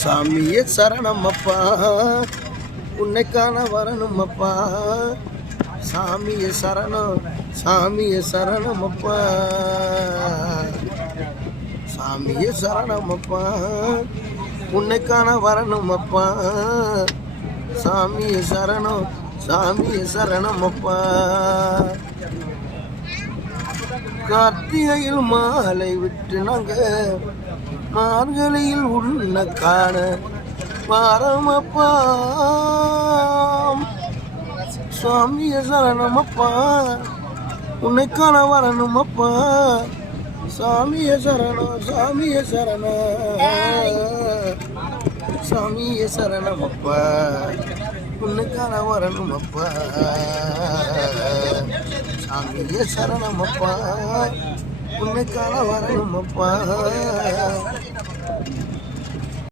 சாமியே சரணமப்பா, உன்னை காண வரணுமப்பா. சாமியே சரணம், சாமியே சரணமப்பா. சாமியே சரணமப்பா, உன்னை காண வரணுமப்பா. சாமியே சரணம், சாமியே சரணமப்பா. கார்த்திகையில் மாலை விட்டு நாங்க மார்கழியில் உள்ள காண வாரமப்பா. சுவாமிய சரணமப்பா, உன்னை காண வரணுமப்பா. சாமிய சரணம், சாமிய சரணம், சாமிய சரணமப்பா, உன்னை காண வரணுமப்பா. சாமிய சரணமப்பா, உன்னை காண வரணுமப்பா.